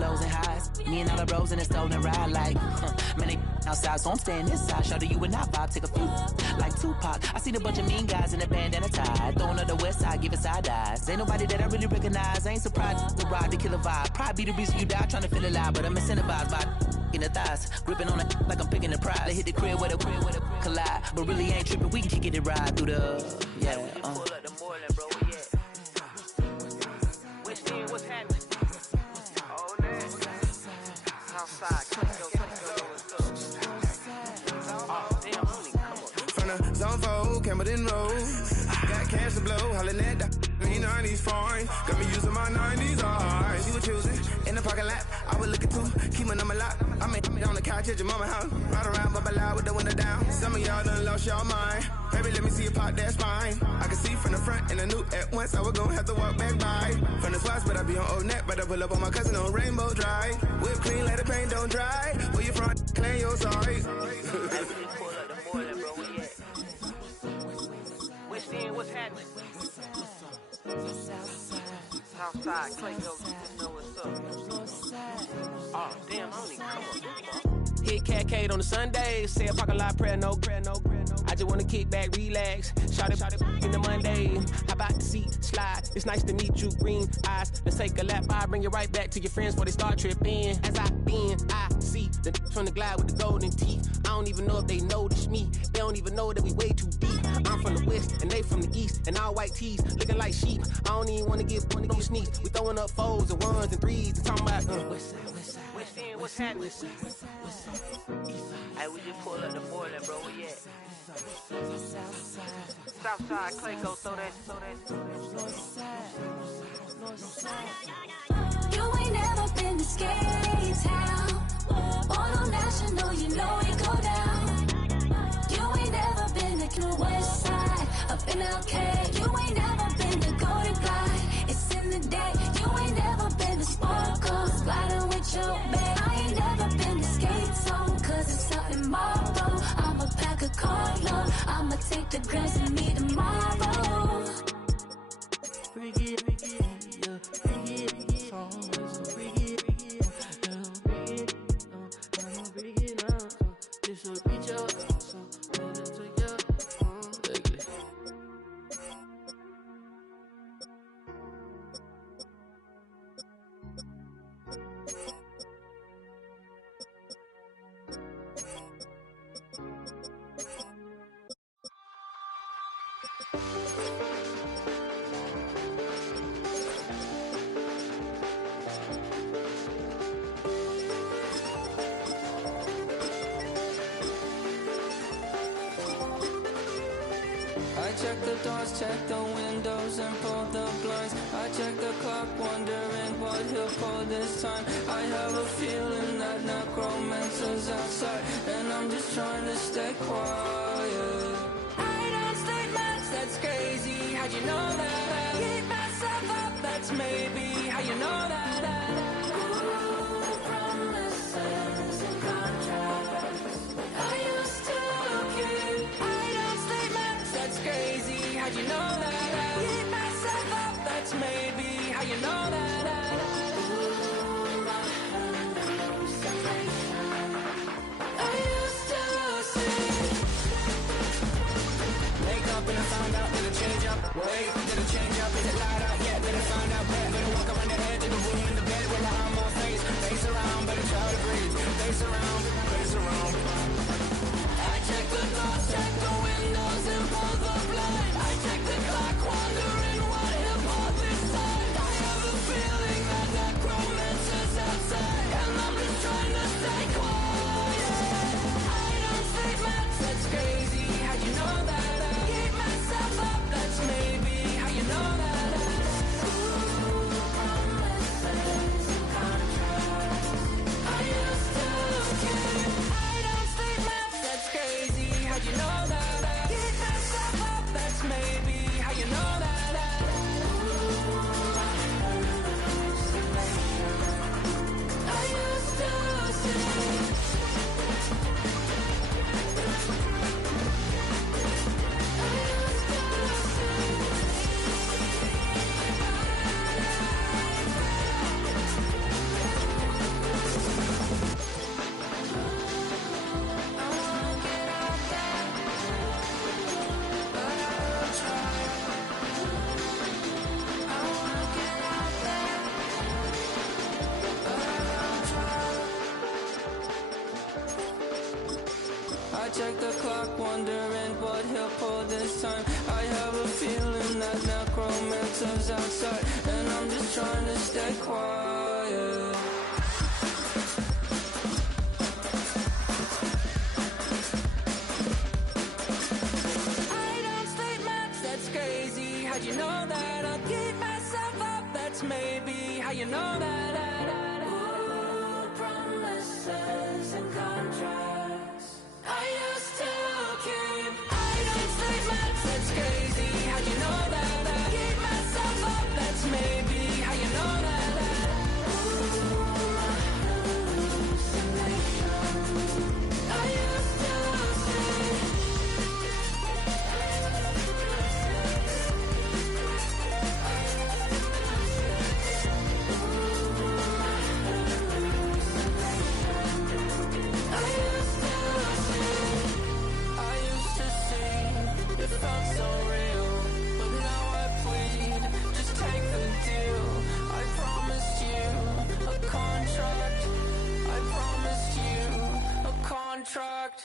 lows and highs. Me and all the bros in the stolen ride like, man, they outside, so I'm staying inside. Shout to you and I vibe, take a few. Like Tupac, I seen a bunch of mean guys in a bandana tie. Throwing up the west side, give it side eyes. Ain't nobody that I really recognize. I ain't surprised to ride the killer vibe. Probably be the reason you die, trying to feel alive. But I'm incentivized by in the thighs, gripping on it like I'm picking the prize. They hit the crib where the collide, but really ain't tripping. We can kick it and ride through the pull up the Moreland, bro. Where you at? West End, what's happening? Oh, man. Southside, Clinko, what's up? Oh, damn, homie, come on. From the zone 4, Campbellton Road. Got cash to blow, hollin' at the 90s foreign. Got me using my 90s eyes. You were choosing in the parking lot. I was looking too, keep my number locked. I mean, on the couch at your mama house. Ride around, bubble loud with the window down. Some of y'all done lost y'all mind. Baby, let me see you pop that spine. I can see from the front and I knew at once I was gonna have to walk back by. From the spots, but I be on Old Neck. Better pull up on my cousin on Rainbow Drive. Whip clean, let the paint don't dry. Where you from? Claim your sorry. Pull up the Moreland, bro. Where you at? West End, what's happening? Southside, Clinko, know what's up. Oh, damn, homie, come on. Hit Catcade on the Sundays. Say a parking lot prayer, no. I just wanna kick back, relax. Shout it in the Monday. How about the seat slide? It's nice to meet you, green eyes. Let's take a lap. I bring you right back to your friends before they start tripping. As I bend, I see the from the glide with the golden teeth. I don't even know if they notice me. They don't even know that we way too deep. I'm from the west and they from the east, and all white tees looking like sheep. I don't even wanna give one of those sneaks. We throwing up fours and ones and threes and talking about West End, what's happening? Hey, we just pull up the Moreland, bro. Where you at? Southside, Clinko, throw that. You ain't never been to Skate Town. Born on National, you know it go down. You ain't never been to the West Side, up in LK. You ain't never been to Golden Glide, it's in the day. You ain't never been to Sparkles, gliding with your babe. I ain't never been to Skate Zone, cause it's out in Marlboro. I'ma pack a car, I'ma take the grass and meet tomorrow. Bring it, yeah, bring it, song is so bring it, bring it up, this will reach up, so better to you, I check the doors, check the windows and pull the blinds. I check the clock, wondering what he'll pull this time. I have a feeling that necromancer's outside, and I'm just trying to stay quiet. I don't state much, that's crazy. How'd you know that? I keep myself up, that's maybe how you know that. Promises and contracts I used to keep. I don't state much, that's crazy. How'd you know that? I keep myself up, that's maybe how you know that. I used to see. Wake up and I found out that it change up. Wait, did it change up? Is it light out yet? Did it find out where? Better walk around the edge of the room in the bed with my arm on face around, better try to breathe. Face around. I check the doors, check the windows and pull the blinds. I check the clock, wondering what he'll pull this time. I have a feeling that necromancer's outside, and I'm just trying to stay quiet. I don't say much, that's crazy. How you know that? I keep myself up, that's maybe how you know that. check the clock, wondering what he'll pull this time. I have a feeling that necromancer's outside, and I'm just trying to stay quiet. I don't sleep much, that's crazy. How'd you know that? I'll keep myself up, that's maybe how you know that. Ooh, promises and contracts I used to keep. I don't sleep much, that's crazy. How'd you know that? I'll keep myself up, that's maybe how you know that. Ooh, hallucination I used to see. Contract.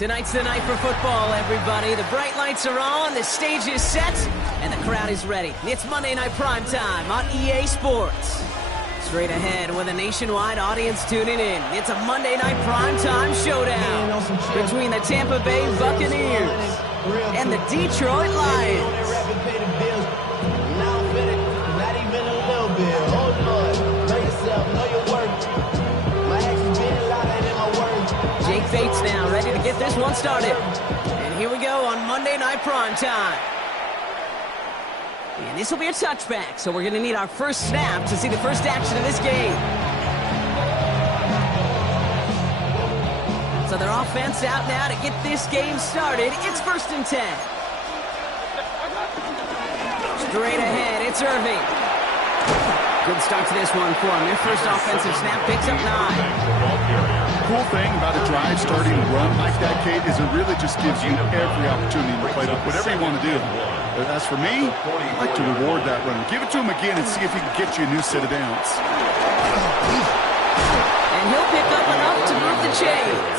Tonight's the night for football, everybody. The bright lights are on, the stage is set, and the crowd is ready. It's Monday Night Primetime on EA Sports. Straight ahead with a nationwide audience tuning in. It's a Monday Night Primetime showdown between the Tampa Bay Buccaneers and the Detroit Lions. offense now, ready to get this one started. And here we go on Monday Night Prime Time. And this will be a touchback, so we're going to need our first snap to see the first action of this game. So their offense out now to get this game started. It's 1st and 10. Straight ahead, it's Irving. Good start to this one for him. Their first offensive snap picks up 9. Cool thing about a drive starting to run like that, Kate, is it really just gives you every opportunity in the playbook, whatever you want to do. But as for me, I like to reward that run. Give it to him again and see if he can get you a new set of downs. And he'll pick up enough to move the chains.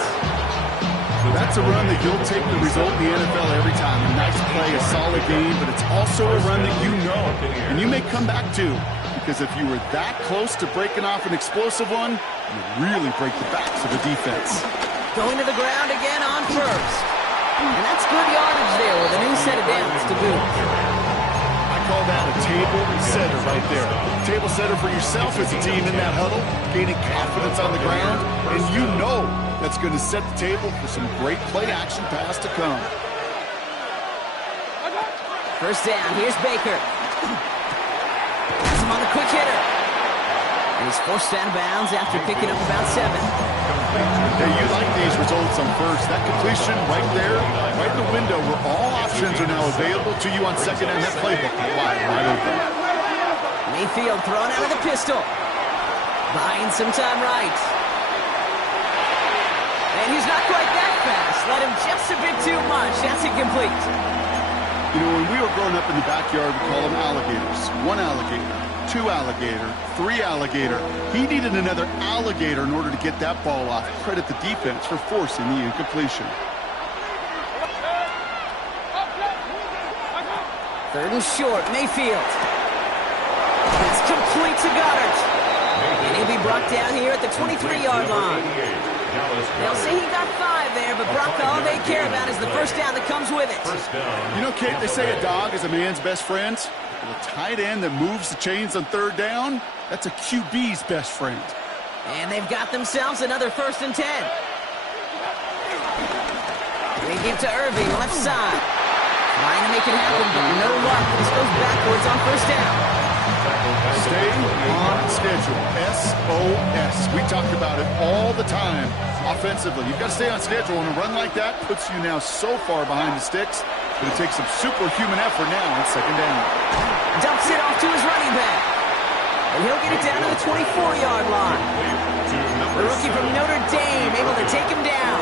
That's a run that you'll take the result in the NFL every time. A nice play, a solid game, but it's also a run that you know and you may come back to. Because if you were that close to breaking off an explosive one, you really break the backs of the defense. Going to the ground again on first. And that's good yardage there with a new set of downs to boot. I call that a table setter right there. Table setter for yourself as a team in that huddle, gaining confidence on the ground, and you know that's going to set the table for some great play-action pass to come. First down, here's Baker. Has him on the quick hitter. And he's forced out of bounds after picking up about 7. Hey, you like these results on first. That completion right there, right in the window where all options are now available to you on second and that playbook wide open. Mayfield thrown out of the pistol. Buying some time right. And he's not quite that fast. Let him just a bit too much. That's incomplete. You know, when we were growing up in the backyard, we call them alligators. 1 alligator, 2 alligator, 3 alligator. He needed another alligator in order to get that ball off. Credit the defense for forcing the incompletion. 3rd and short, Mayfield. That's complete to Goddard. And he'll be brought down here at the 23-yard line. They'll say he got 5 there, but Brock, all they care about is the first down that comes with it. You know, Kate, they say a dog is a man's best friend. Well, a tight end that moves the chains on 3rd down, that's a QB's best friend. And they've got themselves another 1st and 10. They give to Irving, left side. Trying to make it happen, but no luck. This goes backwards on 1st down. Stay on schedule. SOS. We talk about it all the time. Offensively, you've got to stay on schedule, and a run like that puts you now so far behind the sticks, but it takes some superhuman effort now on 2nd down. Dumps it off to his running back. And he'll get it down to the 24-yard line. The rookie from Notre Dame able to take him down.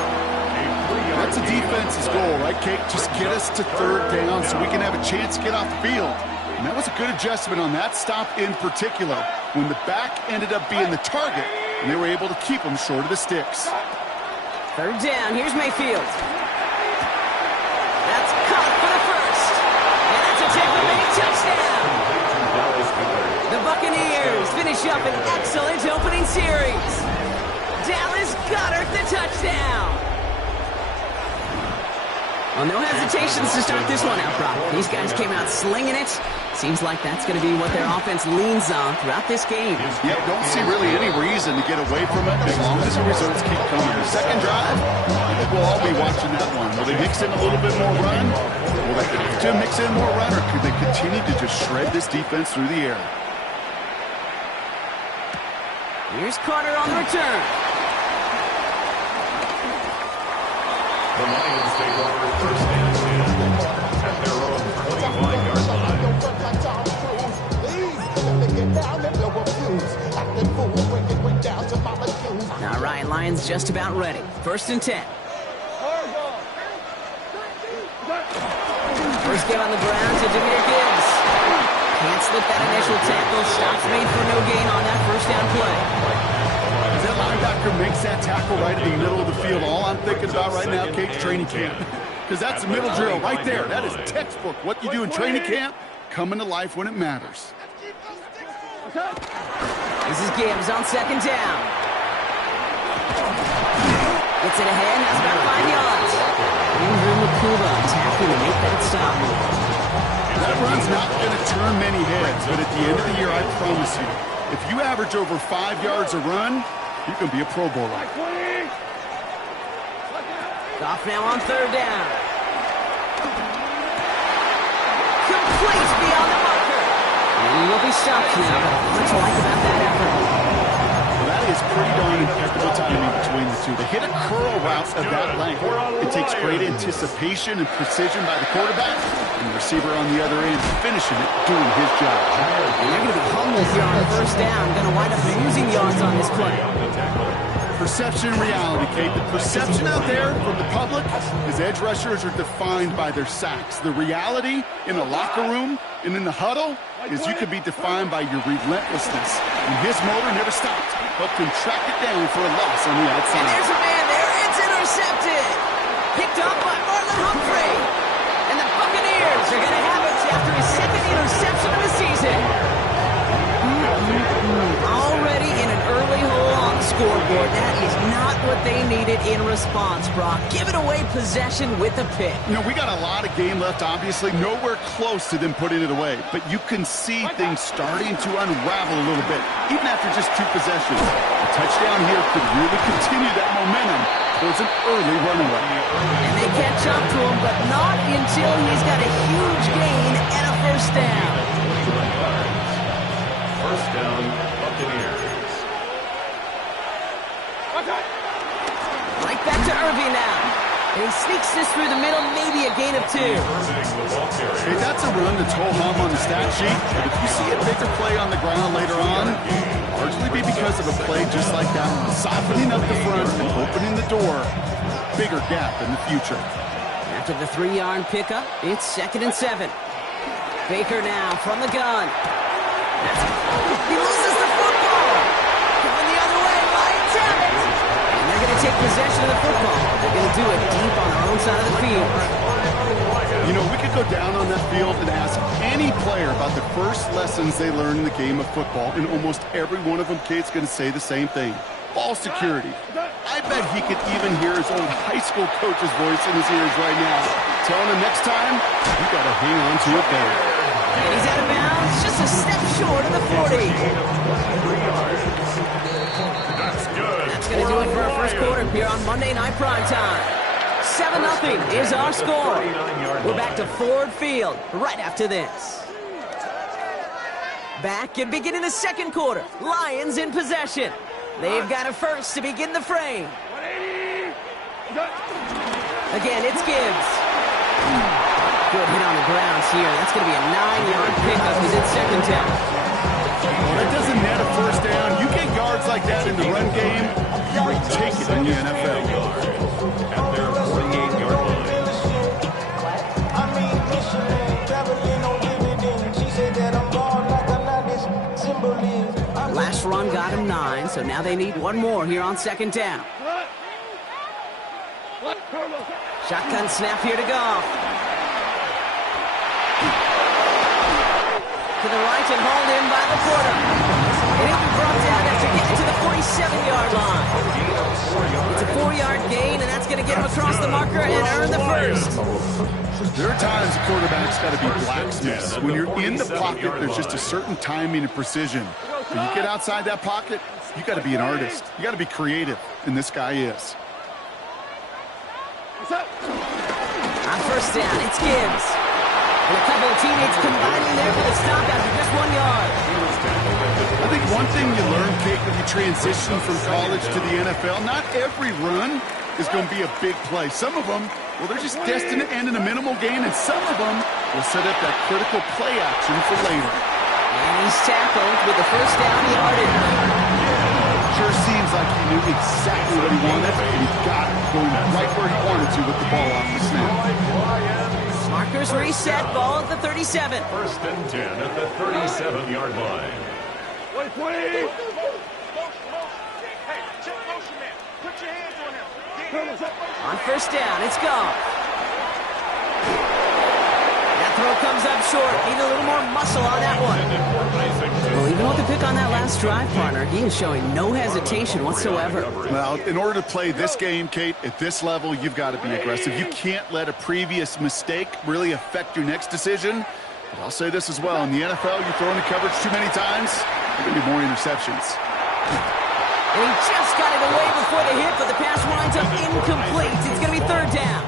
That's a defense's goal, right, Kate? Just get us to 3rd down so we can have a chance to get off the field. And that was a good adjustment on that stop in particular, when the back ended up being the target, and they were able to keep him short of the sticks. 3rd down, here's Mayfield. That's caught for the first. And that's a Tampa Bay touchdown. The Buccaneers finish up an excellent opening series. Dallas Goedert the touchdown. Well, no hesitations to start this one out, Brock. These guys came out slinging it. Seems like that's going to be what their offense leans on throughout this game. Yeah, don't see really any reason to get away from it as long as the results keep coming. The second drive, I think we'll all be watching that one. Will they mix in a little bit more run? Will they have to mix in more run, or could they continue to just shred this defense through the air? Here's Carter on the return. The Lions take over 1st and 10 at their own 25-yard line. All right, Lions just about ready. 1st and 10. First game on the ground to Jahmyr Gibbs. Can't slip that initial tackle. Stops made for no gain on that 1st down play. As that linebacker makes that tackle right in the middle of the field, all I'm thinking about right now, Kate, training camp. Because that's the middle drill right there. That is textbook. What you do in training camp, coming to life when it matters. This is Gibbs on 2nd down. Gets it ahead, has about 5 yards. Andrew Makuba tackling to make that stop. That run's not going to turn many heads, but at the end of the year, I promise you, if you average over 5 yards a run, you can be a Pro Bowler. Goff now on third down. Complete beyond the marker. And he'll be stopped now, but what to like about that effort? Well, that is pretty darn impeccable timing between the two. To hit a curl route of that length, it takes great anticipation and precision by the quarterback, and the receiver on the other end finishing it, doing his job. And they're going to be humble here on first down. Going to wind up losing yards on this play. Perception and reality, Kate. The perception out there from the public is edge rushers are defined by their sacks. The reality in the locker room and in the huddle is you could be defined by your relentlessness. And his motor never stopped. Helped him track it down for a loss on the outside. And there's a man there. It's intercepted. Picked up by Marlon Humphrey. And the Buccaneers are going to have it after his second interception of the season. Already in an early hole on the scoreboard. That is not what they needed in response, Brock. Giving away possession with a pick. You know, we got a lot of game left, obviously. Nowhere close to them putting it away. But you can see things starting to unravel a little bit, even after just 2 possessions. A touchdown here could really continue that momentum towards an early runaway. And they catch up to him, but not until he's got a huge gain and a first down. First down, Buccaneers. Right back to Irving now. And he sneaks this through the middle, maybe a gain of 2. Hey, that's a run that's ho-hum on the stat sheet, but if you see a bigger play on the ground later on, largely be because of a play just like that one, softening up the front and opening the door. Bigger gap in the future. After the 3-yard pickup, it's 2nd and 7. Baker now from the gun. He loses the football. Going the other way, Lions have it. And they're going to take possession of the football. They're going to do it deep on their own side of the field. You know, we could go down on that field and ask any player about the first lessons they learned in the game of football, and almost every one of them, Kate's going to say the same thing. Ball security. I bet he could even hear his old high school coach's voice in his ears right now, telling him next time, you got to hang on to it better. And he's out of bounds, just a step short of the 40. That's going to do it for our first quarter here on Monday Night Primetime. 7-0 is our score. We're back to Ford Field right after this. Back and beginning the second quarter. Lions in possession. They've got a first to begin the frame. Again, it's Gibbs. Good hit on the grounds here. That's going to be a 9-yard pickup. He's in second down. Well, that doesn't net a first down. You get yards like that in the run game, you will take it in the NFL. At their 48-yard line. Last run got him 9, so now they need one more here on second down. Shotgun snap here to Goff. To the right and hauled in by the quarter. And he'll be brought down after getting to the 47-yard line. It's a 4-yard gain, and that's going to get him across the marker and earn the first. There are times a quarterback's got to be blacksmiths. When you're in the pocket, there's just a certain timing and precision. When you get outside that pocket, you got to be an artist. You got to be creative, and this guy is. On first down, it's Gibbs. And a couple of teammates combining there for the stop after just 1 yard. I think one thing you learn, Kate, when you transition from college to the NFL, not every run is going to be a big play. Some of them, well, they're just destined to end in a minimal gain, and some of them will set up that critical play action for later. And he's tackled with the first down yardage. Sure seems like he knew exactly what he wanted, and he got it, going right where he wanted to with the ball off the snap. Markers reset, ball at the 37. First and 10 at the 37-yard line. On first down, it's Goff. That throw comes up short. Need a little more muscle on that one. Well, even with the pick on that last drive, partner, he is showing no hesitation whatsoever. Well, in order to play this game, Kate, at this level, you've got to be aggressive. You can't let a previous mistake really affect your next decision. But I'll say this as well. In the NFL, you throw into coverage too many times, there are going to be more interceptions. And he just got it away before the hit, but the pass winds up incomplete. It's going to be third down.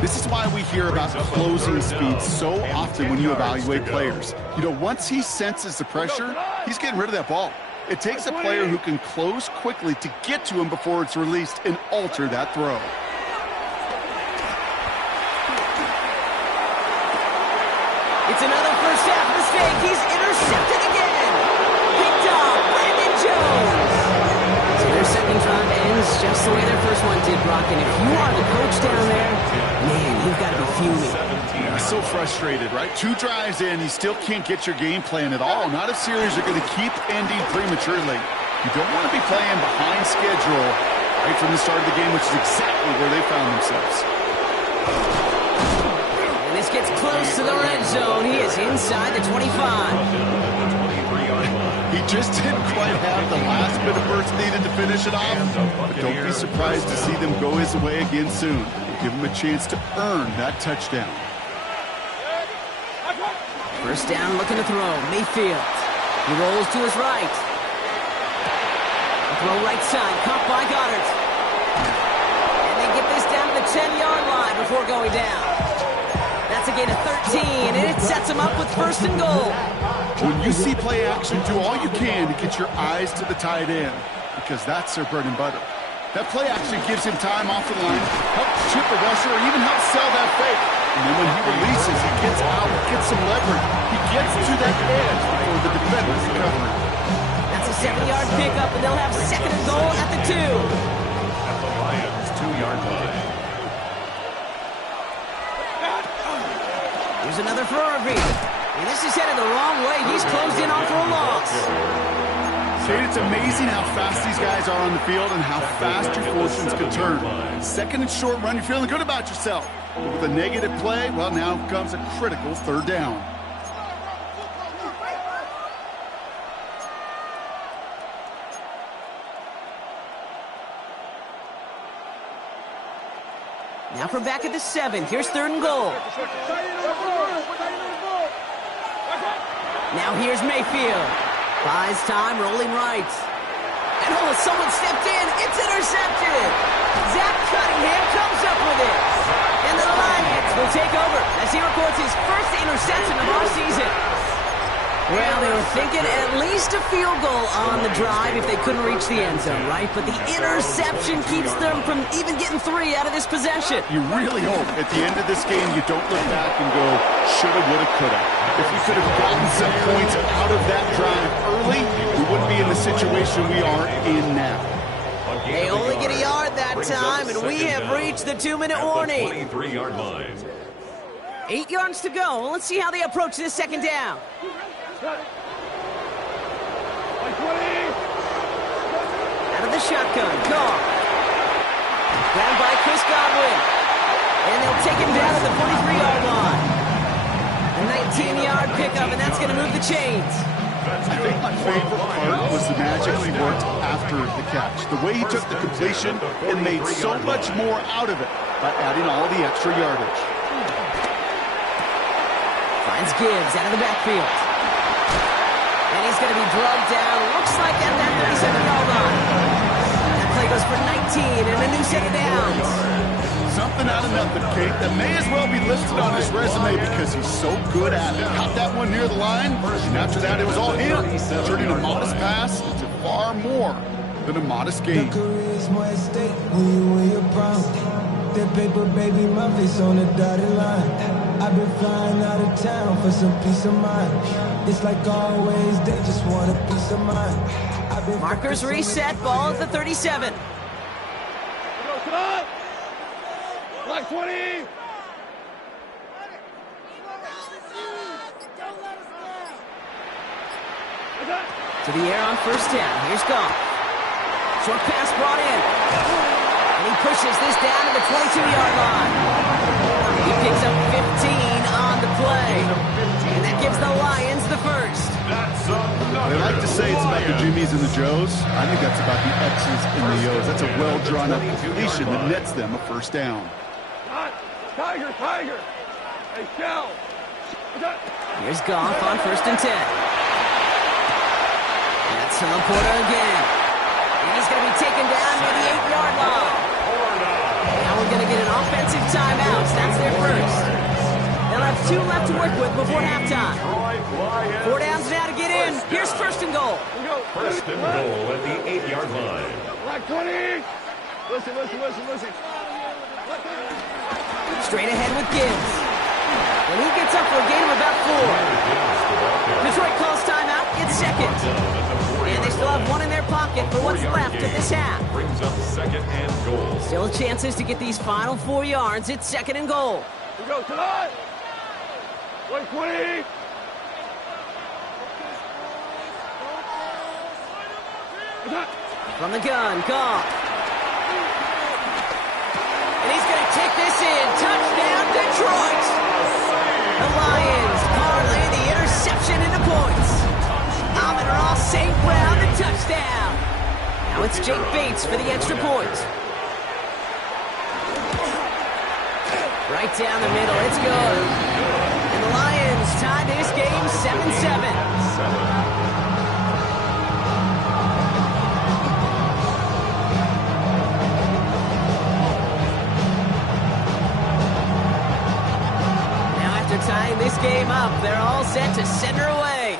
This is why we hear about closing speed so often when you evaluate players. You know, once he senses the pressure, he's getting rid of that ball. It takes a player who can close quickly to get to him before it's released and alter that throw. It's another first half mistake. He's intercepted again. Picked off Brandon Jones. So their second drive ends just the way their first one did, Brock. And if you are the coach down there, man, you've got to be fuming. Yeah, so frustrated, right? 2 drives in, you still can't get your game plan at all. Not a series you're going to keep ending prematurely. You don't want to be playing behind schedule right from the start of the game, which is exactly where they found themselves. And this gets close to the red zone. He is inside the 25. He just didn't quite have the last bit of burst needed to finish it off. But don't be surprised to see them go his way again soon. Give him a chance to earn that touchdown. First down, looking to throw. Mayfield. He rolls to his right. Throw right side, caught by Goddard. And they get this down to the 10-yard line before going down. That's a gain of 13, and it sets him up with first and goal. When you see play action, do all you can to get your eyes to the tight end, because that's their bread and butter. That play action gives him time off the line, helps chip a rusher, or even helps sell that fake. And then when he releases, he gets out, gets some leverage. He gets to that edge before the defender's covering. That's a 7-yard pickup, and they'll have second and goal at the 2. At the Lions' 2-yard line. Here's another for Irving. And this is headed the wrong way. He's closed in on for a loss. Kate, it's amazing how fast these guys are on the field and how fast your fortunes can turn. Second and short run, you're feeling good about yourself. But with a negative play, well, now comes a critical third down. Now from back at the 7. Here's third and goal. Now here's Mayfield. Buys time, rolling right. And someone stepped in. It's intercepted. Zach Cunningham comes up with it. And the Lions will take over as he records his first interception of our season. Well, they were thinking at least a field goal on the drive if they couldn't reach the end zone, right? But the interception keeps them from even getting 3 out of this possession. You really hope at the end of this game you don't look back and go, shoulda, woulda, coulda. If we could have gotten some points out of that drive early, we wouldn't be in the situation we are in now. They only get a yard that time, and we have reached the 2-minute warning. 23-yard line. 8 yards to go. Let's see how they approach this second down. Out of the shotgun, Goff. Down by Chris Godwin. And they'll take him down at the 43-yard line. A 19-yard pickup, and that's going to move the chains. I think my favorite part was the magic he worked after the catch. The way he took the completion and made so much more out of it by adding all the extra yardage. Finds Gibbs out of the backfield. And he's going to be drugged down, looks like at that 37-yard line. That play goes for 19 and a new set of downs. Something out of nothing, Kate, that may as well be listed on his resume because he's so good at it. Caught that one near the line, and after that it was all him, turning a modest pass into far more than a modest game. Your career is more at stake when you win your prime. That paper, baby, my face on the dotted line. I've been flying out of town for some peace of mind. It's like always, they just want a peace of mind. Markers reset, ball at the 37. Black 20! To the air on first down. Here's Goff. Short pass brought in. And he pushes this down to the 22-yard line. He picks up 15 on the play. And that gives the Lions the first. They like to say it's about the Jimmies and the Joes. I think that's about the X's and the O's. That's a well-drawn-up completion that nets them a first down. Tiger! Hey, Shell! Here's Goff on first and 10. That's Laporta again. And he's going to be taken down near the 8-yard line. Now we're going to get an offensive timeout. That's their first. They'll have 2 left to work with before halftime. 4 downs now to get in. Here's first and goal. First and goal at the 8-yard line. Like 20. Listen. Straight ahead with Gibbs. And he gets up for a gain of about 4. Detroit calls timeout. It's second. And they still have 1 in their pocket for what's left of this half. Brings up second and goal. Still chances to get these final 4 yards. It's second and goal. We go tonight. Like 20. From the gun, Goff. And he's going to take this in. Touchdown, Detroit. The Lions parlay the interception into points. Amon-Ra St. Brown, the touchdown. Now it's Jake Bates for the extra point. Right down the middle, it's good. And the Lions tie this game 7-7. Tying this game up, they're all set to center away.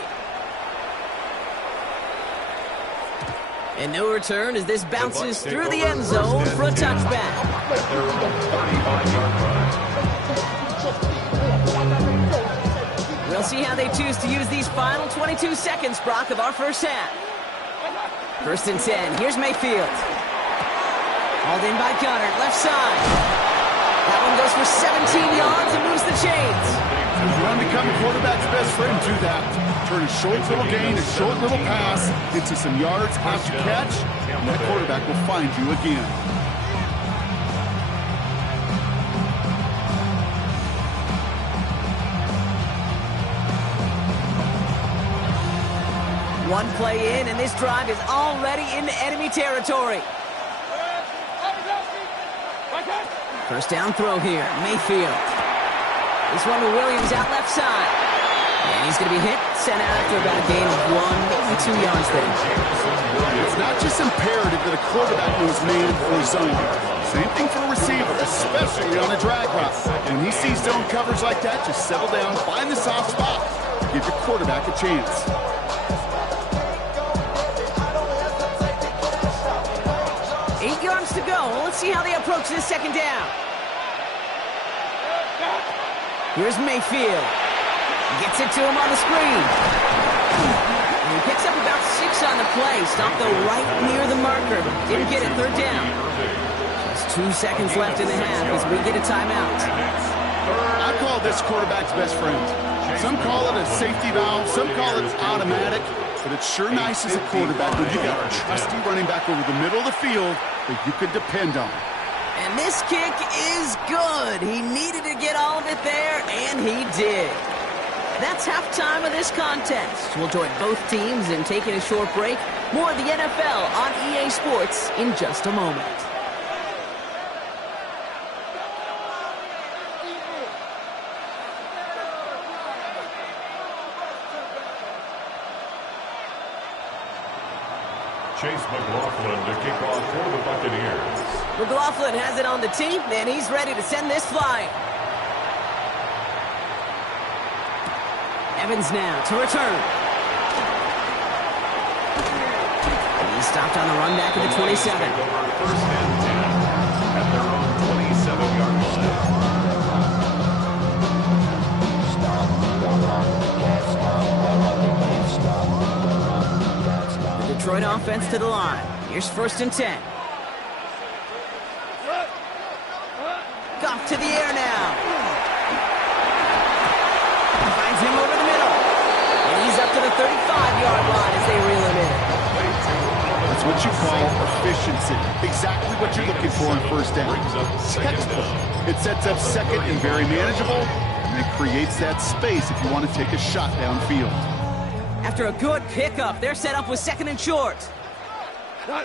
And no return as this bounces through the end zone for a touchback. We'll see how they choose to use these final 22 seconds, Brock, of our first half. First and 10, here's Mayfield. Hauled in by Gunner, left side. That one goes for 17 yards and moves the chains. You want to become a quarterback's best friend, do that. Turn a short little gain, a short little pass into some yards after catch, and that quarterback will find you again. One play in, and this drive is already into enemy territory. First down throw here, Mayfield. This one to Williams out left side. And he's going to be hit, sent out after about a gain of 1, maybe 2 yards there. It's not just imperative that a quarterback knows man or zone. Same thing for a receiver, especially on a drag route. When he sees zone coverage like that, just settle down, find the soft spot. Give your quarterback a chance. To go. Well, let's see how they approach this second down. Here's Mayfield. Gets it to him on the screen. And he picks up about 6 on the play. Stopped though right near the marker. Didn't get it. Third down. Just 2 seconds left in the half as we get a timeout. I call this quarterback's best friend. Some call it a safety valve. Some call it automatic. But it's sure nice as a quarterback when you got a trusty running back over the middle of the field that you could depend on. And this kick is good. He needed to get all of it there, and he did. That's halftime of this contest. We'll join both teams in taking a short break. More of the NFL on EA Sports in just a moment. Chase McLaughlin to kick off for the Buccaneers. McLaughlin has it on the tee, and he's ready to send this flying. Evans now to return. He's stopped on the run back at the 27. First and 10 at their own 27-yard line. The Detroit offense to the line. Here's first and 10. Goff to the air now. Finds him over the middle. And he's up to the 35-yard line as they reel him in. That's what you call efficiency. Exactly what you're looking for in first down. Textbook. It sets up second and very manageable, and it creates that space if you want to take a shot downfield. After a good pickup, they're set up with second and short. Now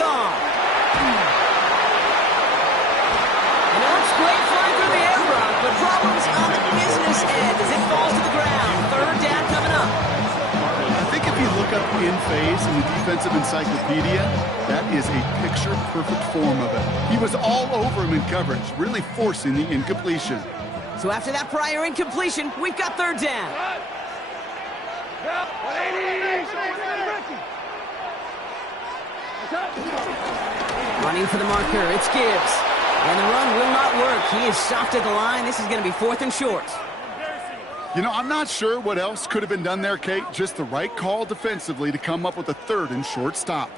gone. And it looks great flying through the air, Brock, but problems on the business end as it falls to the ground. Third you look up in phase in the defensive encyclopedia, that is a picture-perfect form of it. He was all over him in coverage, really forcing the incompletion. So after that prior incompletion, we've got third down. Running for the marker, it's Gibbs. And the run will not work. He is stopped at the line. This is going to be 4th and short. You know, I'm not sure what else could have been done there, Kate. Just the right call defensively to come up with a 3rd and short stop.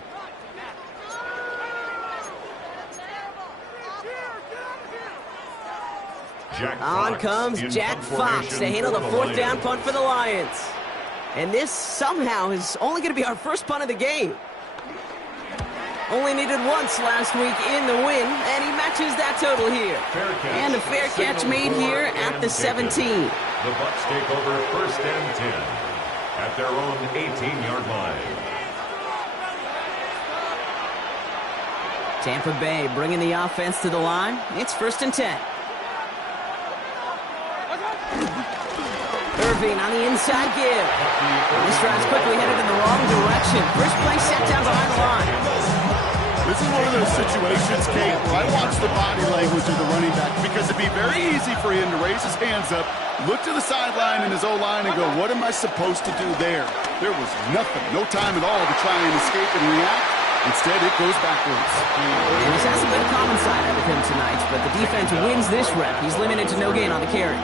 On comes Jack Fox to handle the 4th down punt for the Lions. And this somehow is only going to be our first punt of the game. Only needed once last week in the win, and he matches that total here. And a fair catch made here at the 17. The Bucks take over 1st and 10 at their own 18-yard line. Tampa Bay bringing the offense to the line. It's 1st and 10. Irving on the inside give. This drive's quickly headed in the wrong direction. First play set down behind the line. This is one of those situations, Kate, where I watch the body language of the running back because it'd be very easy for him to raise his hands up, look to the sideline in his O-line and go, what am I supposed to do there? There was nothing, no time at all to try and escape and react. Instead, it goes backwards. And this hasn't been a common side of him tonight, but the defense wins this rep. He's limited to no gain on the carry.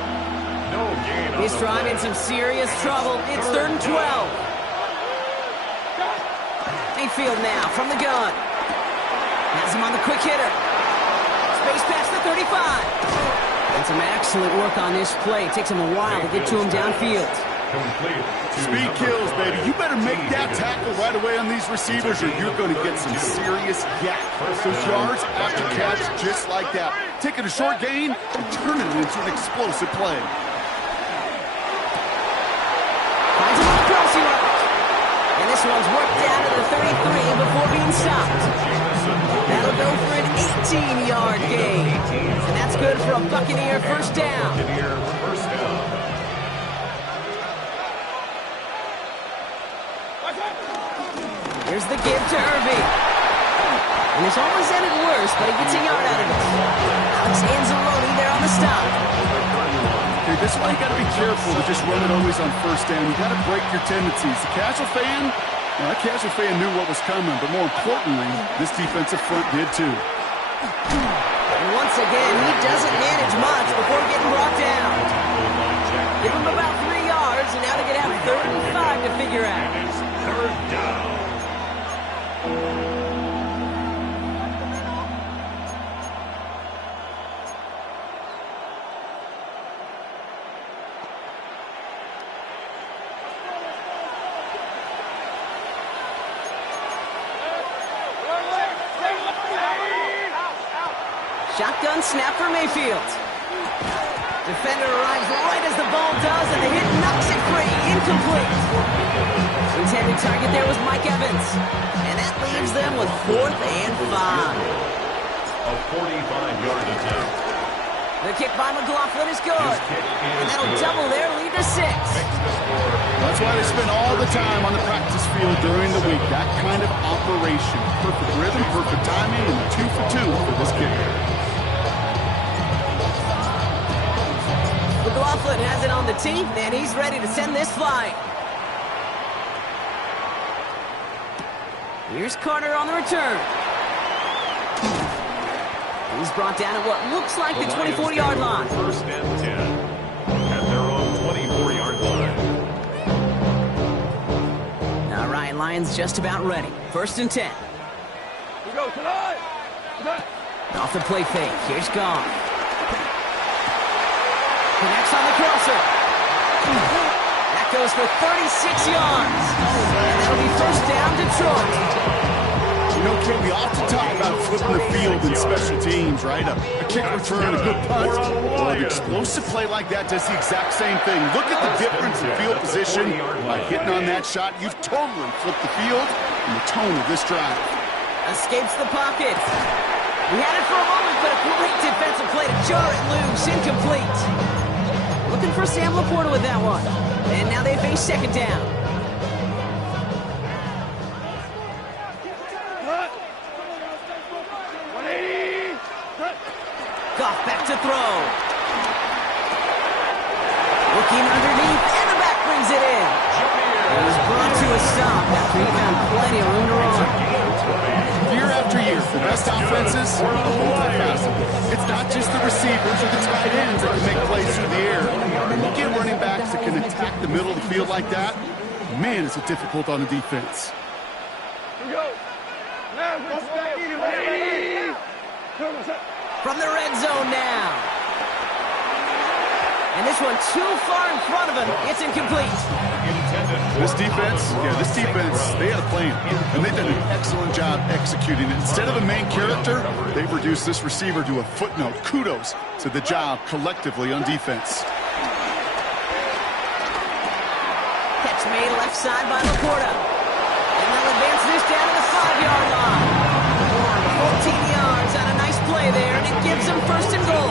This drive in some serious trouble. It's 3rd and 12. Mayfield now from the gun. Has him on the quick hitter. Space past the 35. And some excellent work on this play. It takes him a while to get to him downfield. Speed kills, baby. You better make that tackle right away on these receivers or you're going to get some serious yak. Those yards after catch just like that. Taking a short gain and turning it into an explosive play. Finds him on the crossing route. And this one's worked down to the 33 before being stopped. That'll go for an 18-yard gain. And that's good for a Buccaneer 1st down. Here's the give to Irving. And this almost ended worse, but he gets a yard out of it. Alex Anzalone there on the stop. Okay, this is why you got to be careful to just run it always on 1st down. You got to break your tendencies. The casual fan, well, that casual fan knew what was coming, but more importantly, this defensive front did too. And once again, he doesn't manage much before getting brought down. Give him about 3 yards, and now they're going to have 3rd and 5 to figure out. 3rd down. Shotgun snap for Mayfield. Defender arrives right as the ball does, and the hit knocks it free. Incomplete. Intended target there was Mike Evans. And that leaves them with 4th and 5. A 45-yard attempt. The kick by McLaughlin is good. And that'll double their lead to 6. That's why they spend all the time on the practice field during the week. That kind of operation. Perfect rhythm, perfect timing, and 2 for 2 for this kicker. McLaughlin has it on the tee, and he's ready to send this flying. Here's Carter on the return. He's brought down at what looks like the 24-yard line. 1st and 10 at their own 24-yard line. All right, Lions just about ready. 1st and 10. We go tonight. Off the play fake. Here's Goff. Connects on the crosser. That goes for 36 yards. And that'll be 1st down Detroit. You know, Kate, we often talk about flipping the field in special teams, right? A kick return, a good punt. Well, an explosive play like that does the exact same thing. Look at the difference in field position. By hitting on that shot, you've totally flipped the field and the tone of this drive. Escapes the pocket. We had it for a moment, but a great defensive play to jar it loose. Incomplete. Looking for Sam Laporta with that one. And now they face 2nd down. Goff back to throw. Looking underneath, and the back brings it in. It was brought to a stop after he found plenty of room to run. Year after year, the best offenses are multifaceted. It's not just the receivers or the tight ends that can make plays through the air. When you get running backs that can attack the middle of the field like that, man, is it difficult on the defense. From the red zone now. And this one too far in front of him. It's incomplete. This defense, they had a plan, and they've done an excellent job executing it. Instead of a main character, they've reduced this receiver to a footnote. Kudos to the job collectively on defense. Catch made left side by Laporta. And they'll advance this down to the 5-yard line. 14 yards on a nice play there, and it gives them first and goal.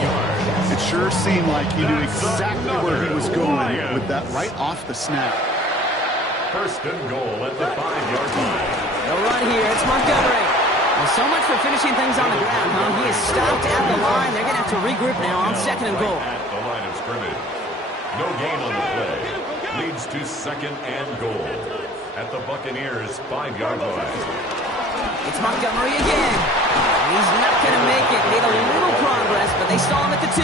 It sure seemed like he knew exactly where he was going with that right off the snap. First and goal at the 5-yard line. They'll run here. It's Montgomery. Well, so much for finishing things on the ground, huh? He is stopped at the line. They're going to have to regroup now on second and goal. At the line of scrimmage. No gain on the play. Leads to second and goal at the Buccaneers' 5-yard line. It's Montgomery again. He's not going to make it. Made a little progress, but they stall him at the 2.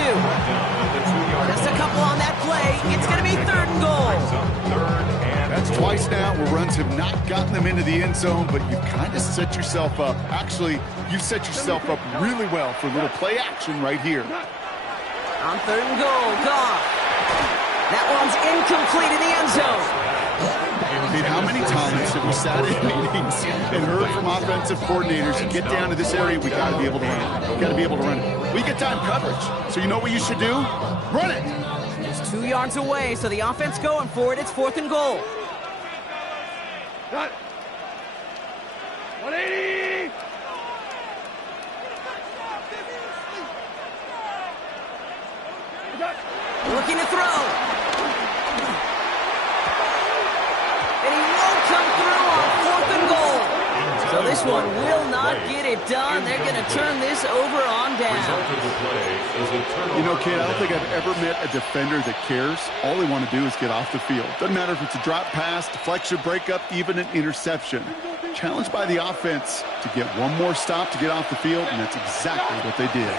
Just a couple on that play. It's going to be third and goal. That's twice now where runs have not gotten them into the end zone, but you've kind of set yourself up. Actually, you set yourself up really well for a little play action right here. On third and goal, Goff. That one's incomplete in the end zone. How many times have we sat in meetings and heard from offensive coordinators, get down to this area, we got to be able to run it. We got to be able to run it. We get time coverage. So you know what you should do? Run it. It's 2 yards away, so the offense going for it. It's fourth and goal. 180! Looking to throw. And he won't come through on fourth and goal. So this one will not get it done. They're going to turn this over on down. You know, kid, I don't think I've ever met a defender that cares. All they want to do is get off the field. Doesn't matter if it's a drop pass, deflection, breakup, even an interception. Challenged by the offense to get one more stop to get off the field, and that's exactly what they did.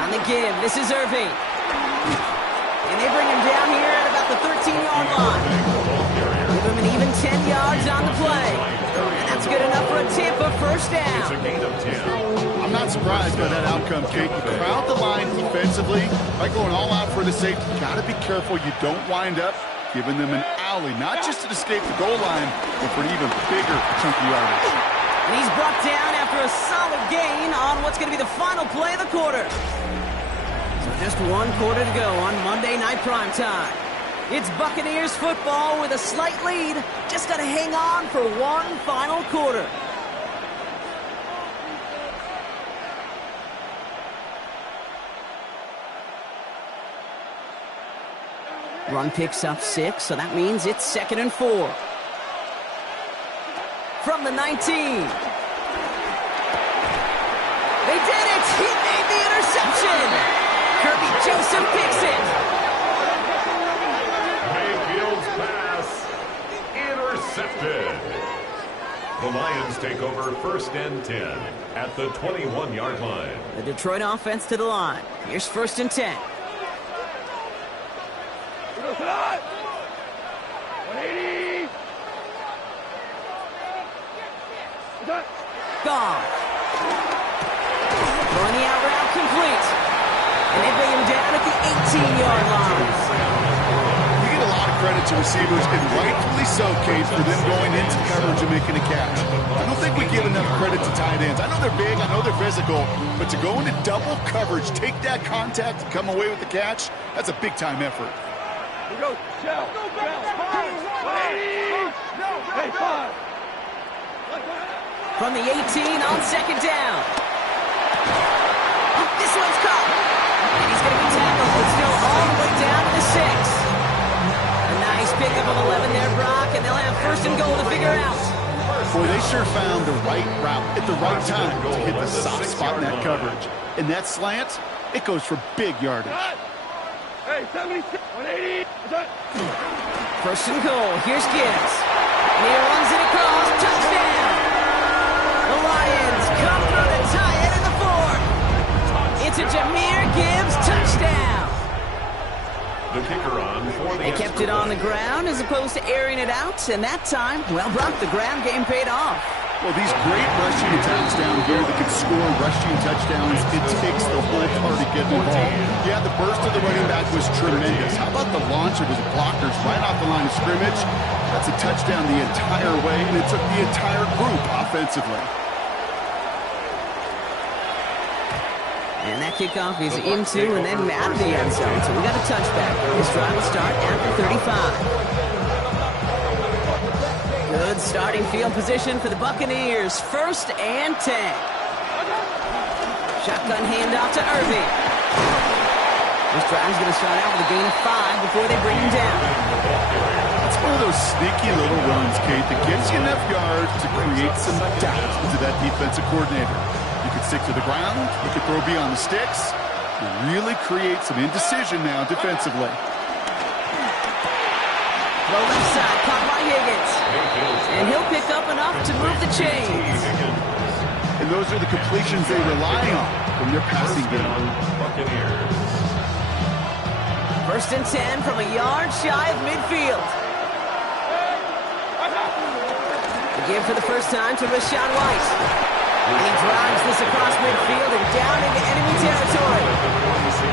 On the give, this is Irving. And they bring him down here at about the 13-yard line. Give him an even 10 yards on the play. And that's good enough for a Tampa first down. I'm not surprised by that outcome, Kate. You crowd the line defensively by going all out for the safety. You got to be careful you don't wind up giving them an alley, not just to escape the goal line, but for an even bigger chunky yardage. And he's brought down after a solid gain on what's going to be the final play of the quarter. So just one quarter to go on Monday Night Primetime. It's Buccaneers football with a slight lead. Just got to hang on for one final quarter. Run picks up 6, so that means it's second and 4. From the 19. They did it! He made the interception! Kirby Joseph picks it! Mayfield's pass intercepted. The Lions take over first and 10 at the 21-yard line. The Detroit offense to the line. Here's first and 10. 180! Goff. Throwing the out route complete. And they bring him down at the 18-yard line. You get a lot of credit to receivers, and rightfully so, Kate, for them going into coverage and making a catch. I don't think we give enough credit to tight ends. I know they're big, I know they're physical, but to go into double coverage, take that contact, and come away with the catch, that's a big-time effort. Here we go. Shell. Go, 180! Hey, 5. From the 18 on second down. This one's caught. And he's going to be tackled, but still all the way down to the 6. A nice pickup of 11 there, Brock, and they'll have first and goal to figure out. Boy, they sure found the right route at the right time to hit the soft spot in that coverage. And that slant, it goes for big yardage. Hey, 70, 180. First and goal. Here's Gibbs. And he runs it across. Touchdown! The Lions come through to tie it in the fourth. It's a Jahmyr Gibbs touchdown. The kicker on for the They kept it on the ground as opposed to airing it out, and that time, well, Brock, the ground game paid off. Well, these great rushing attacks down here that can score rushing touchdowns, it takes the whole party getting involved. Yeah, the burst of the running back was tremendous. How about the launch of his blockers right off the line of scrimmage? That's a touchdown the entire way, and it took the entire group offensively. And that kickoff is into and then out of the end zone, so we got a touchback. This drive will start after 35. Good starting field position for the Buccaneers. 1st and 10. Shotgun handoff to Irving. This drive is going to start out with a gain of 5 before they bring him down. It's one of those sneaky little runs, Kate, that gets you enough yards to create some doubt into that defensive coordinator. You can stick to the ground, you can throw beyond the sticks, and really create some indecision now defensively. Low left side, caught by Higgins. And he'll pick up enough to move the chains. And those are the completions they rely on from their passing game. 1st and 10 from a yard shy of midfield. Again for the first time to Rachaad White. And he drives this across midfield and down into enemy territory.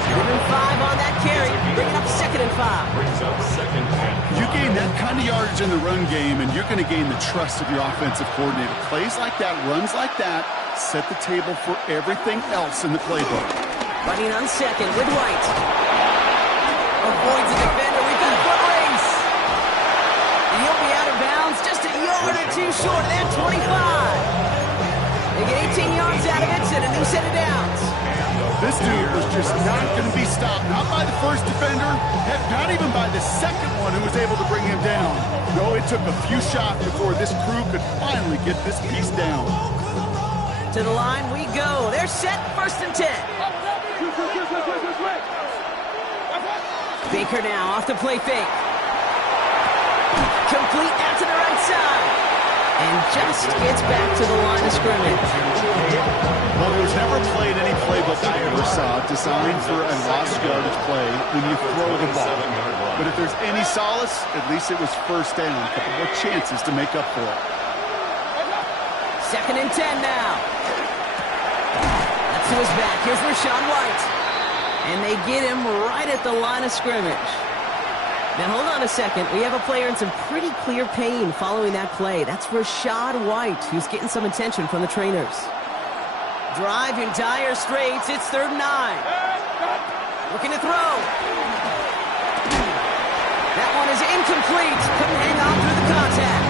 Giving 5 on that carry, bringing up 2nd and 5. You gain that kind of yardage in the run game, and you're going to gain the trust of your offensive coordinator. Plays like that, runs like that, set the table for everything else in the playbook. Running on 2nd with White. Avoids the defender. We've got a foot race. And he'll be out of bounds just a yard or 2 short of that 25. They get 18 yards out of it and a new set of downs. This dude was just not going to be stopped. Not by the first defender, heck, not even by the second one who was able to bring him down. No, it took a few shots before this crew could finally get this piece down. To the line we go. They're set, 1st and 10. Baker now off the play fake. Complete out to the right side. And just gets back to the line of scrimmage. Well, there was never played any playbook I ever saw designed for a lost yardage play when you throw the ball. But if there's any solace, at least it was 1st down. A couple more chances to make up for it. 2nd and 10 now. That's to his back. Here's Rachaad White. And they get him right at the line of scrimmage. Now, hold on a second. We have a player in some pretty clear pain following that play. That's Rachaad White, who's getting some attention from the trainers. Drive in dire straits. It's 3rd and 9. Looking to throw. That one is incomplete. Couldn't hang on through the contact.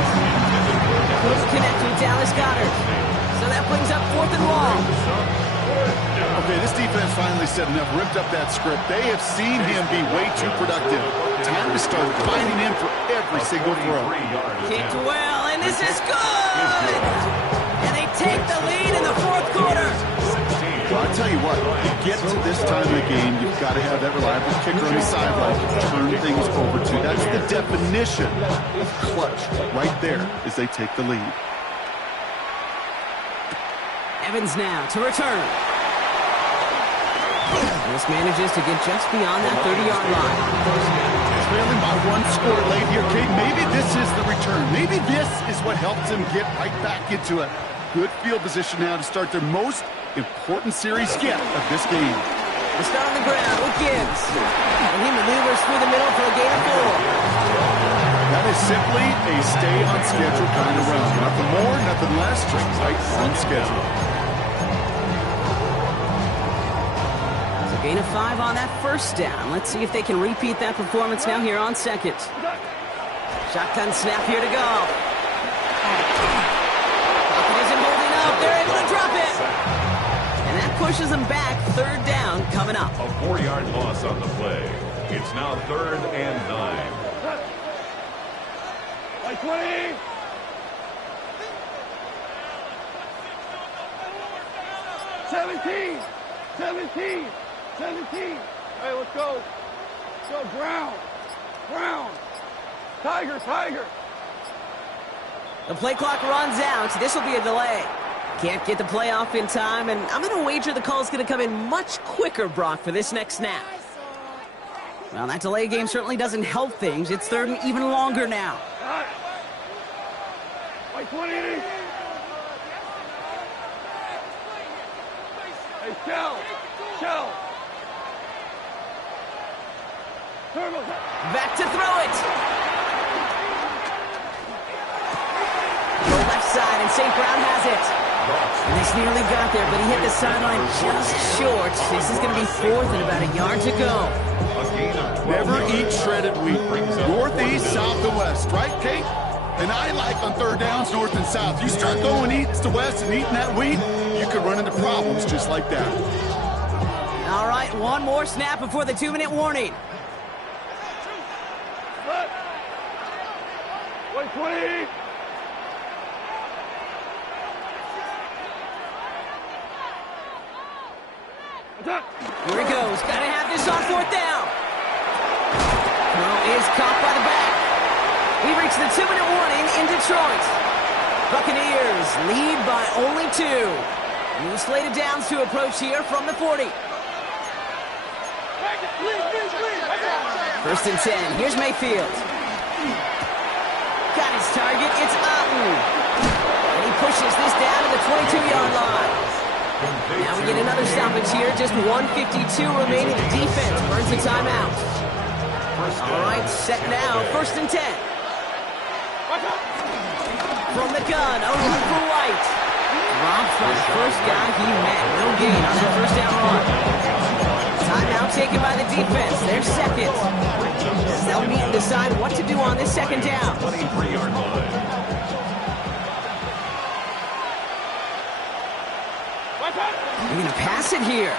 Couldn't connect with Dallas Goedert. So that brings up 4th and long. Okay, this defense finally said enough, ripped up that script. They have seen him be way too productive. Time to start finding him for every single throw. Kicked well, and this is good! And they take the lead in the 4th quarter. Well, I'll tell you what, to get to this time of the game, you've got to have that reliable kicker on the sideline to turn things over to. That's the definition of clutch right there as they take the lead. Evans now to return. This manages to get just beyond that 30-yard line. Trailing by 1 score late here, Kate. Maybe this is the return. Maybe this is what helps them get right back into it. Good field position now to start their most important series yet of this game. They start on the ground with Gibbs. And he maneuvers through the middle for a gain of 4. That is simply a stay on schedule kind of run. Nothing more, nothing less, just right on schedule. Gain of 5 on that 1st down. Let's see if they can repeat that performance now here on 2nd. Shotgun snap here to go. Pocket isn't holding up. They're able to drop it. And that pushes them back. 3rd down coming up. A 4-yard loss on the play. It's now 3rd and 9. 20. 17. 17. Hey, let's go. Let's go, Brown. Brown. Tiger, Tiger. The play clock runs out. This will be a delay. Can't get the play off in time, and I'm going to wager the call's going to come in much quicker, Brock, for this next snap. Well, that delay game certainly doesn't help things. It's third and even longer now. Like 20. Hey, Shell. Shell. Back to throw it. Go left side, and St. Brown has it. And this nearly got there, but he hit the sideline just short. This is going to be fourth and about a yard to go. Never eat shredded wheat. Northeast, south, and west, right, Kate? And I like on third downs, north and south. You start going east to west and eating that wheat, you could run into problems just like that. All right, one more snap before the 2-minute warning. 120. Here he goes. Got to have this on fourth down. Throw is caught by the back. We reach the 2-minute warning in Detroit. Buccaneers lead by only 2. New slated downs to approach here from the 40. First and 10. Here's Mayfield. Got his target. It's Otten. And he pushes this down to the 22-yard line. Now we get another stoppage here. Just 1:52 remaining. The defense burns the timeout. All right, set now. First and 10. From the gun, over for White. Dropped by the first guy he met. No gain on that first down run. Timeout taken by the defense. They're second. They'll meet and decide what to do on this second down. 23-yard line. They're going to pass it here.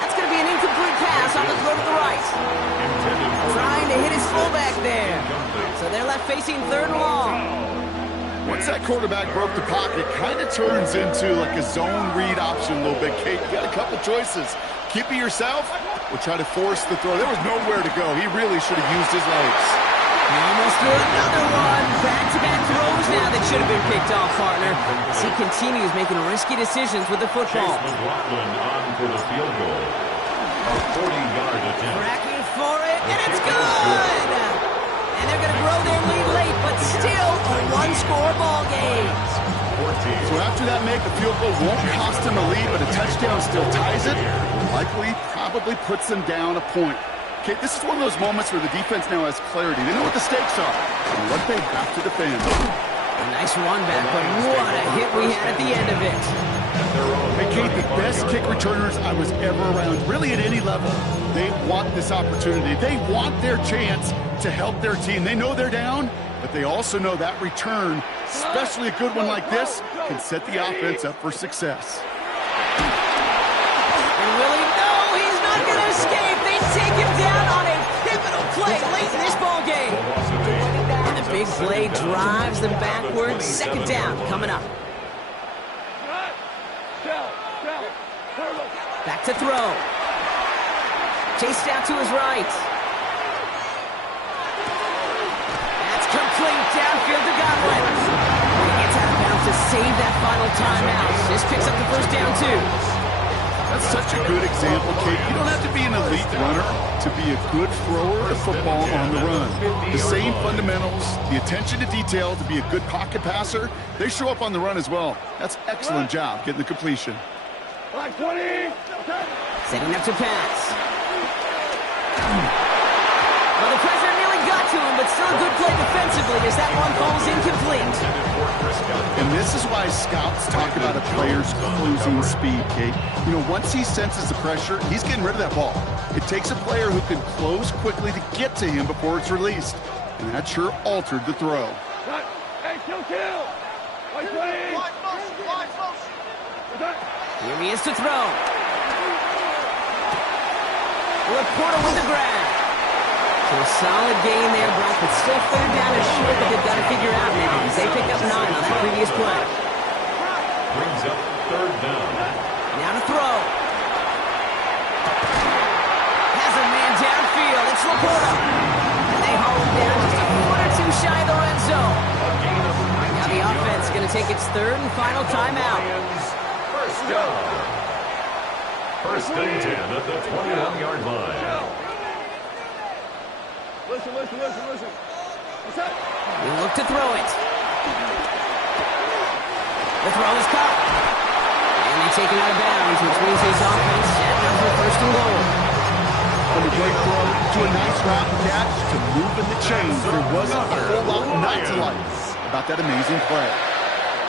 That's going to be an incomplete pass on the throw to the right. Trying to hit his fullback there. So they're left facing third and long. Once that quarterback broke the pocket, it kind of turns into like a zone read option a little bit, Kate. You got a couple choices. Keep it yourself or try to force the throw. There was nowhere to go. He really should have used his legs. He almost threw another one. Back-to-back throws now that should have been picked off, partner. As he continues making risky decisions with the football. Chase McLaughlin on for the field goal. A 40-yard attempt. Cracking for it, and it's good! And they're going to grow their lead late, but still a one-score ball game. So after that make, the field goal won't cost him a lead, but a touchdown still ties it. Likely, probably puts them down a point. Okay, this is one of those moments where the defense now has clarity. They know what the stakes are and what they have to defend. A nice run back, but what a hit we had at the end of it. Hey, Kate, the best kick returners I was ever around, really at any level, they want this opportunity. They want their chance to help their team. They know they're down, but they also know that return, especially a good one like this, can set the offense up for success. And Willie, no, he's not going to escape. They take him down on a pivotal play late in this ball game. And the big play drives them backwards. Second down coming up. Back to throw. Chased out to his right. That's complete. Downfield to Godwin. He gets out of bounds to save that final timeout. This picks up the first down, too. That's such a good example, Kate. You don't have to be an elite runner to be a good thrower of football on the run. The same fundamentals, the attention to detail to be a good pocket passer, they show up on the run as well. That's excellent job getting the completion. Like 20. Setting up to pass. Well, the pressure nearly got to him, but still a good play defensively as that one falls incomplete. And this is why scouts talk about a player's closing speed, Kate. You know, once he senses the pressure, he's getting rid of that ball. It takes a player who can close quickly to get to him before it's released. And that sure altered the throw. Hey, kill. Like 20. Here he is to throw. Laporta with the grab. So a solid gain there, Brock, but still third down and short that they've got to figure out now. They pick up 9 on that previous play. Brings up third down. take its third and final timeout. First down. First and 10 at the 21-yard line. Listen. What's that? He'll look to throw it. The throw is caught. And they take it out of bounds, which means his offense set up for first and goal. From a great throw to a nice route catch to moving the chains. There wasn't a whole lot not to like about that amazing play.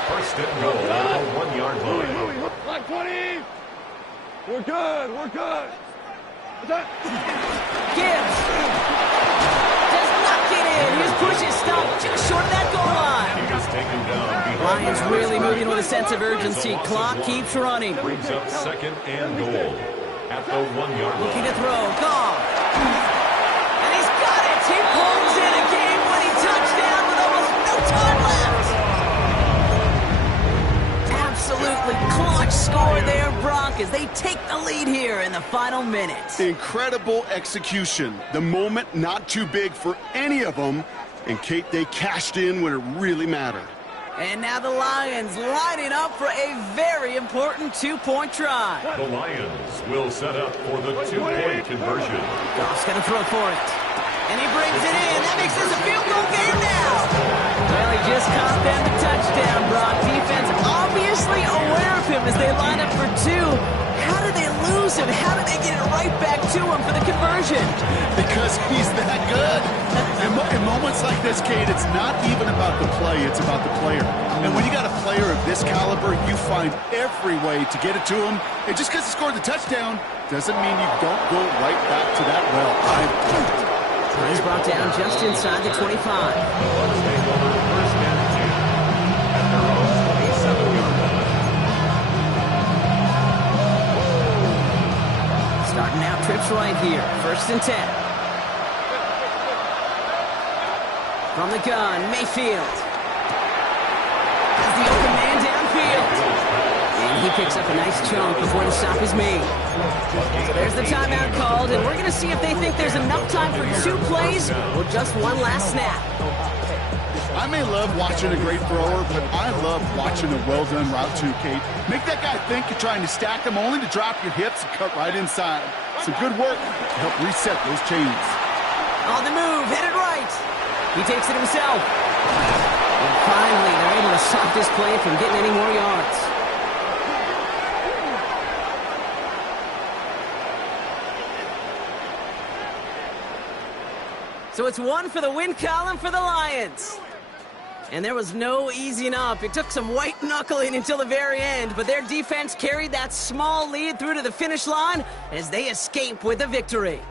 First and goal at the 1-yard line. Like 20. We're good. What's that? Gibbs does not get in. His push is stopped just short of that goal line. He was taken down behind Lions really moving with a sense of urgency. Clock keeps running. Brings up second and goal at the 1-yard line. Looking to throw. Gone. And he's got it. He pulls in a game-winning touchdown with almost no time left. Absolutely clutch score there, Brock, as they take the lead here in the final minutes. Incredible execution. The moment not too big for any of them. And Kate, they cashed in when it really mattered. And now the Lions lining up for a very important two-point try. The Lions will set up for the two-point conversion. Goff's going to throw for it. And he brings it in. That makes this a field goal game now. Well, he just cost them the touchdown, Brock. Defense obviously aware of him as they line up for two. How did they lose him? How did they get it right back to him for the conversion? Because he's that good. In moments like this, Kate, it's not even about the play, it's about the player. And when you got a player of this caliber, you find every way to get it to him. And just because he scored the touchdown doesn't mean you don't go right back to that well. He's brought down just inside the 25. Let's take over first and 10 at their own 27-yard line. Starting out trips right here. First and 10. From the gun, Mayfield. Has the open man downfield. And he picks up a nice chunk before the stop is made. So there's the timeout called, and we're going to see if they think there's enough time for two plays or just one last snap. I may love watching a great thrower, but I love watching a well-done route too, Kate. Make that guy think you're trying to stack him only to drop your hips and cut right inside. Some good work to help reset those chains. On the move, headed right. He takes it himself. And finally, they're able to stop this play from getting any more yards. So it's one for the win column for the Lions. And there was no easing up. It took some white knuckling until the very end, but their defense carried that small lead through to the finish line as they escape with a victory.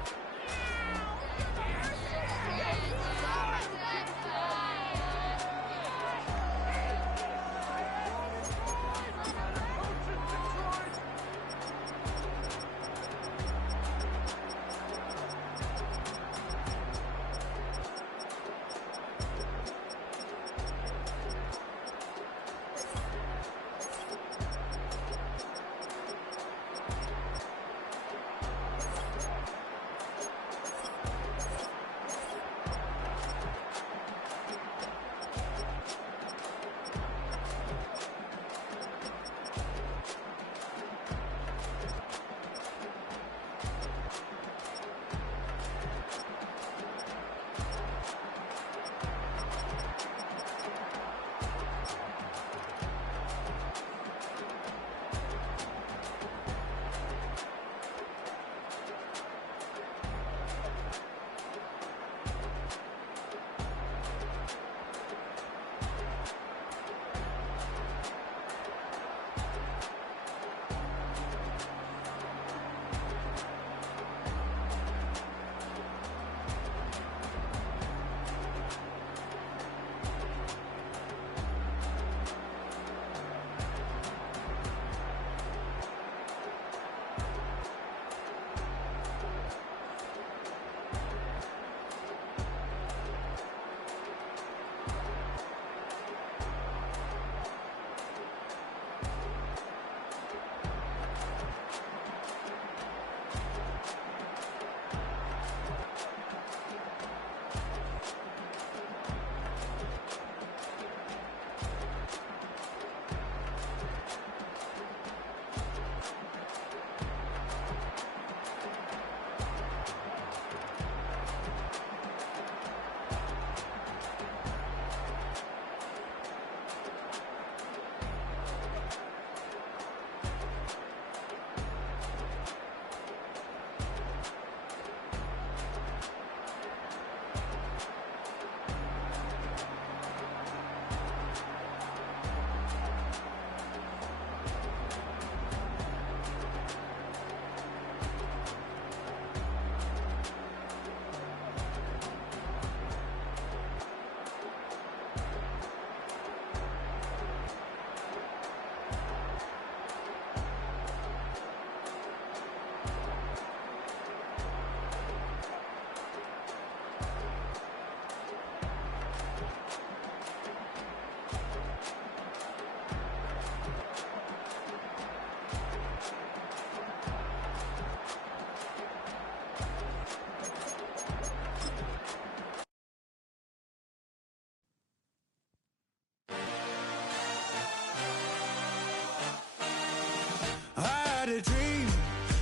a dream,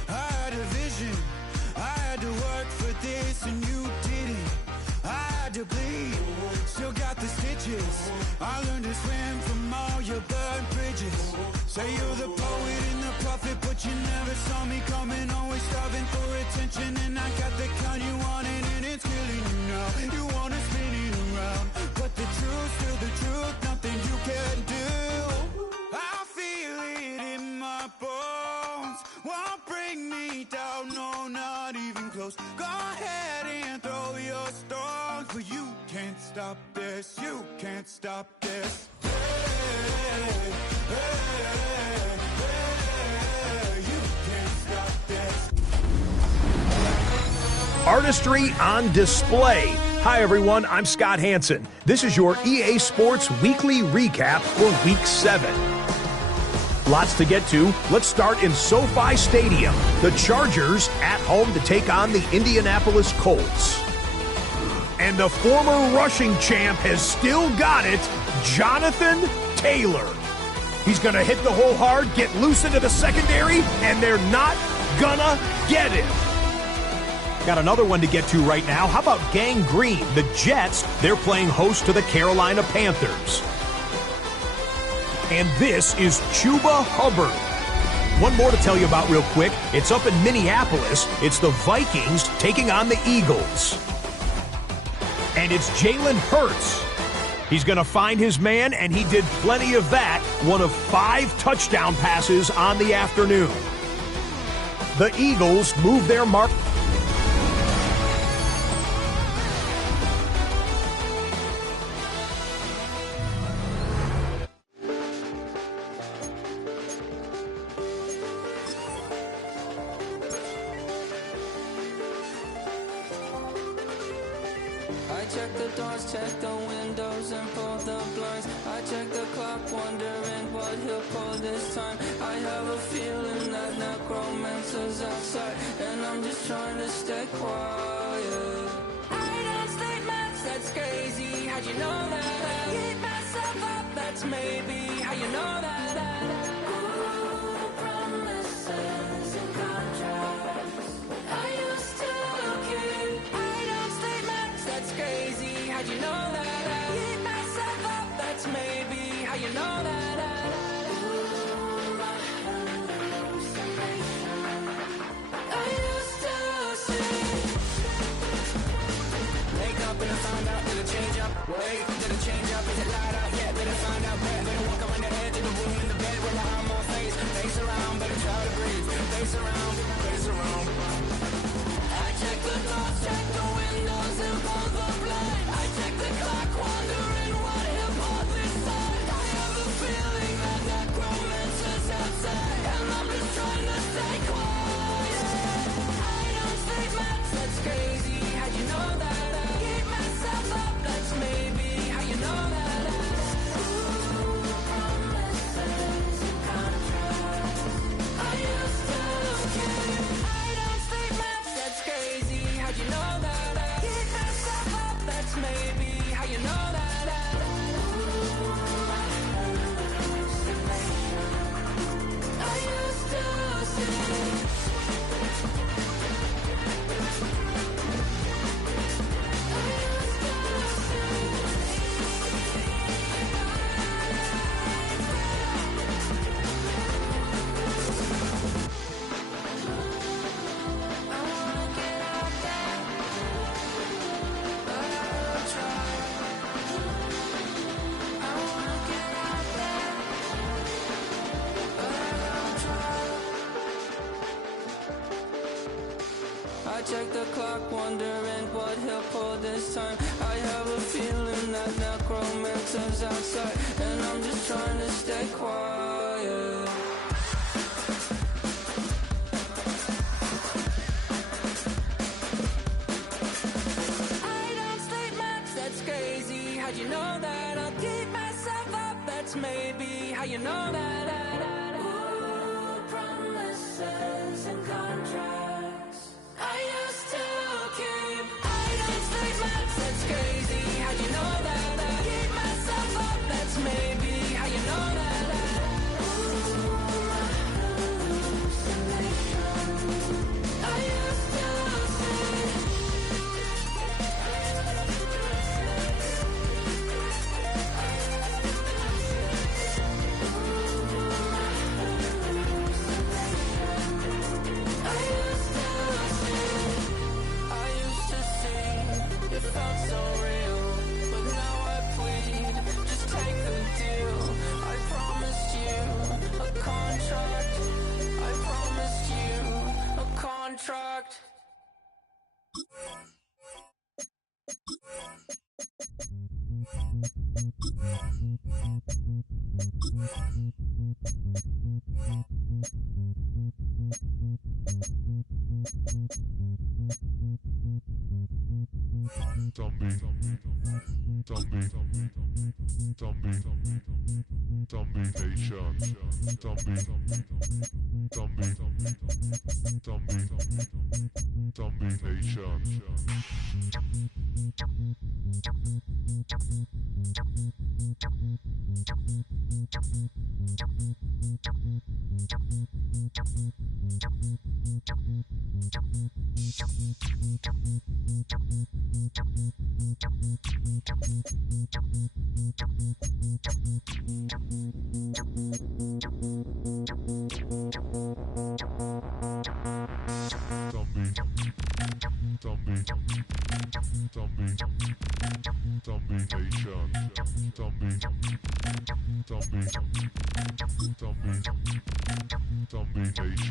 I had a vision. I had to work for this and you didn't. I had to bleed, still got the stitches. I learned to swim from all your burned bridges. Say you're the poet and the prophet, but you never saw me coming. Always starving for attention, and I got the kind you wanted, and it's killing you now. You wanna spin it around, but the truth's still the truth. Nothing you can do. I feel it in my bones. Won't bring me down, no, not even close. Go ahead and throw your stones, but you can't stop this. You can't stop this. Hey, hey, hey, you can't stop this. Artistry on display. Hi, everyone. I'm Scott Hansen. This is your EA Sports Weekly Recap for Week 7. Lots to get to. Let's start in SoFi Stadium. The Chargers at home to take on the Indianapolis Colts. And the former rushing champ has still got it, Jonathan Taylor. He's going to hit the hole hard, get loose into the secondary, and they're not gonna get him. Got another one to get to right now. How about Gang Green? The Jets, they're playing host to the Carolina Panthers. And this is Chuba Hubbard. One more to tell you about real quick. It's up in Minneapolis. It's the Vikings taking on the Eagles. And it's Jalen Hurts. He's going to find his man, and he did plenty of that. One of 5 touchdown passes on the afternoon. The Eagles move their mark. I check the doors, check the windows, and pull the blinds. I check the clock, wondering what he'll pull this time. I have a feeling that necromancer's outside, and I'm just trying to stay quiet. I don't state much, that's crazy. How'd you know that? Keep myself up, that's maybe how you know that. Ooh, promises and contracts I used to keep. I don't state much, that's crazy. How'd you know that? Keep myself up, that's maybe how you know that. Ooh, my hallucination I used to see. Wake up and I found out, did it change up? Wait, did it change up? Is it light out yet? Did it find out bad? Better walk around the edge of the room in the bed with my arm on face. Face around, better try to breathe. Face around, face around. I check the doors, check the windows, and pull the blind. I check the clock, wondering what he'll pull this time. I have a feeling that necromancer's outside, and I'm just trying to stay quiet. I don't speak much, that's crazy. How'd you know that? Keep myself up, that's maybe how you know that. Ooh, promises and contracts I used to keep. I don't speak much, that's crazy. How'd you know that? Keep myself up, that's maybe how you know that. Ooh, my hallucination I used to see. I check the clock, wondering what he'll pull this time. I have a feeling that necromancer's outside, and I'm just trying to stay quiet. I don't sleep much, that's crazy. How'd you know that? I'll keep myself up, that's maybe how you know that. Ooh, promises and contracts I used to keep. I don't sleep much, that's crazy. How'd you know that? Keep myself up, that's maybe how you know that. Ooh, my hallucination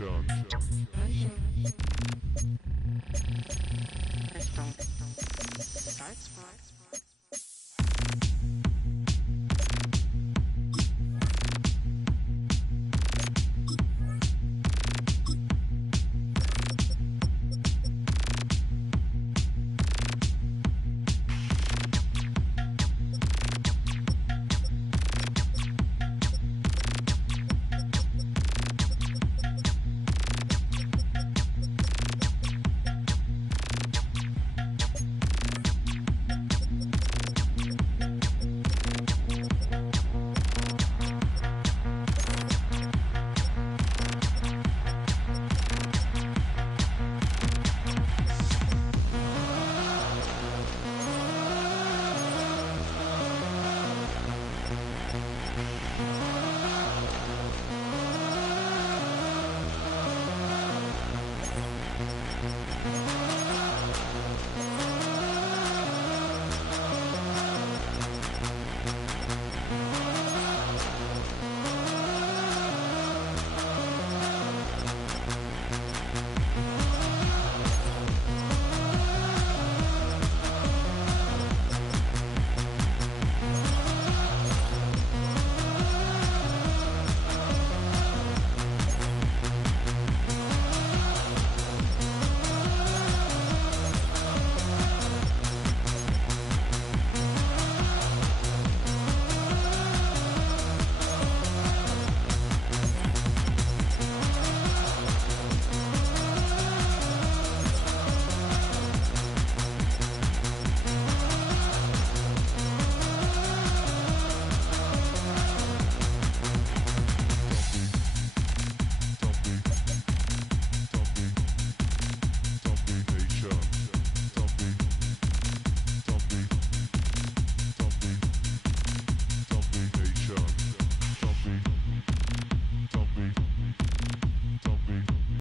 Nation.